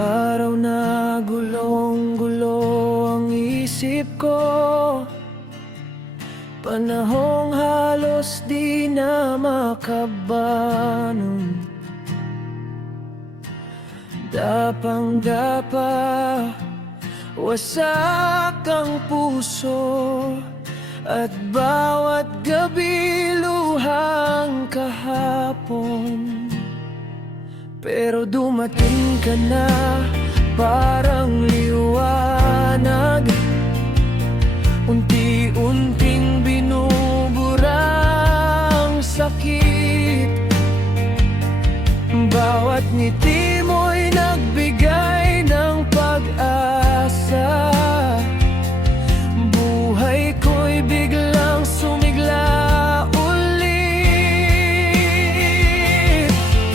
araw na gulong-gulo ang isip ko, panahong halos di na makabangon. Dapang-dapa, wasak ang puso, at bawat gabi luhang kahapon. Pero dumating ka na, parang liwanag, unti-unting binubura ang sakit. Bawat ngiti mo'y nagbigay ng pag-asa, buhay ko'y biglang sumigla ulit.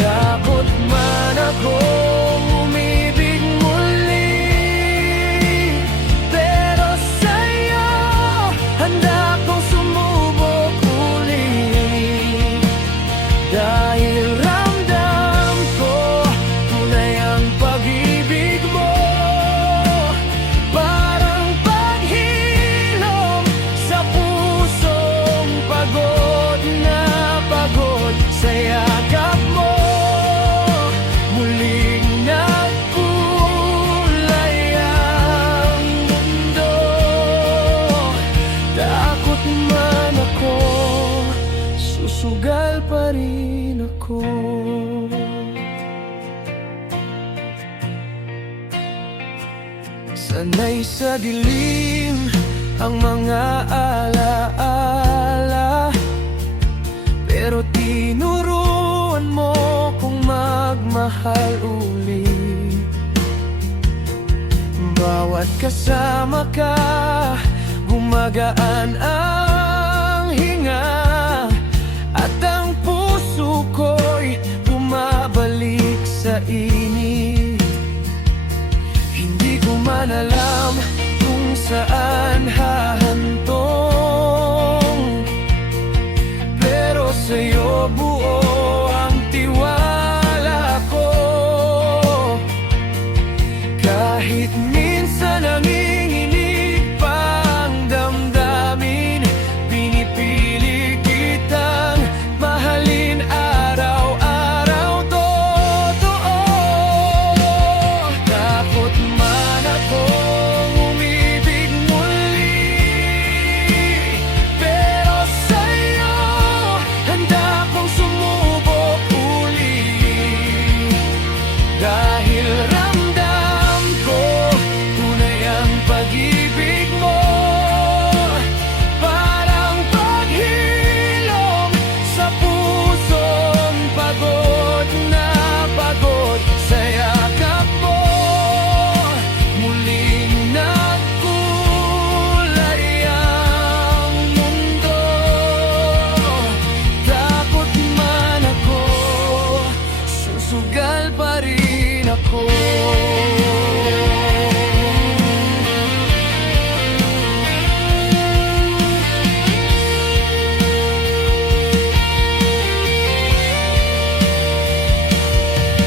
Takot man akong umibig muli, pero sa'yo handa kong sumubok ulit. Dahil ramdam ko tunay ang pag-ibig mo, parang paghilom sa pusong pagod na pagod. Sa yakap mo muling nagkulay ang mundo. Takot man ako, susugal pa rin ako. Sanay sa dilim ang mga alaala, pero tinuruan mo kung magmahal ulit. Bawat kasama ka, gumagaan ang hinga, at ang puso ko'y bumabalik sa init. Hindi ko man alam kung saan hahantong, pero sa'yo buo ang tiwala ko. Kahit minsan nanginginig pa ang damdamin, pinipili kitang mahalin araw-araw. Totoo, takot man akong umibig muli, pero sa'yo handa kong sumubok ulit. Dahil ramdam ko tunay ang pag-ibig mo, parang paghilom sa pusong pagod na pagod. Sa yakap mo muling nagkulay ang mundo. Takot man ako, susugal pa rin ako.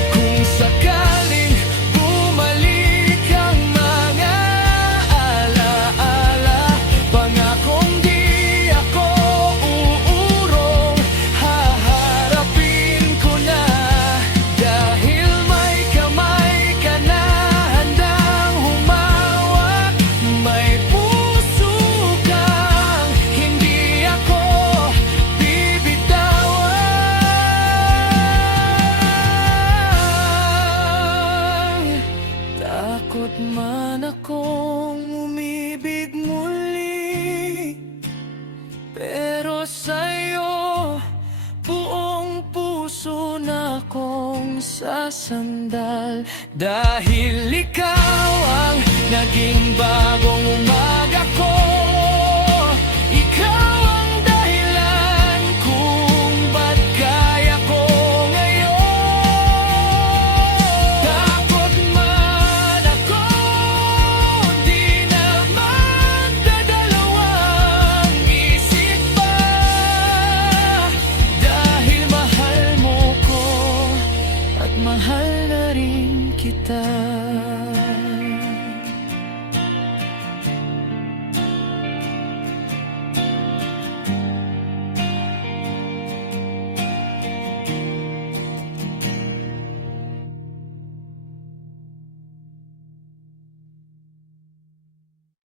Kung sakaling bumalik ang mga alaala, pangakong di ako uurong, haharapin ko na. Dahil may kamay ka na handang humawak, may puso kang hindi ako bibitawan. Takot man akong umibig muli, pero sa'yo buong puso na akong sasandal. Dahil ikaw ang naging bago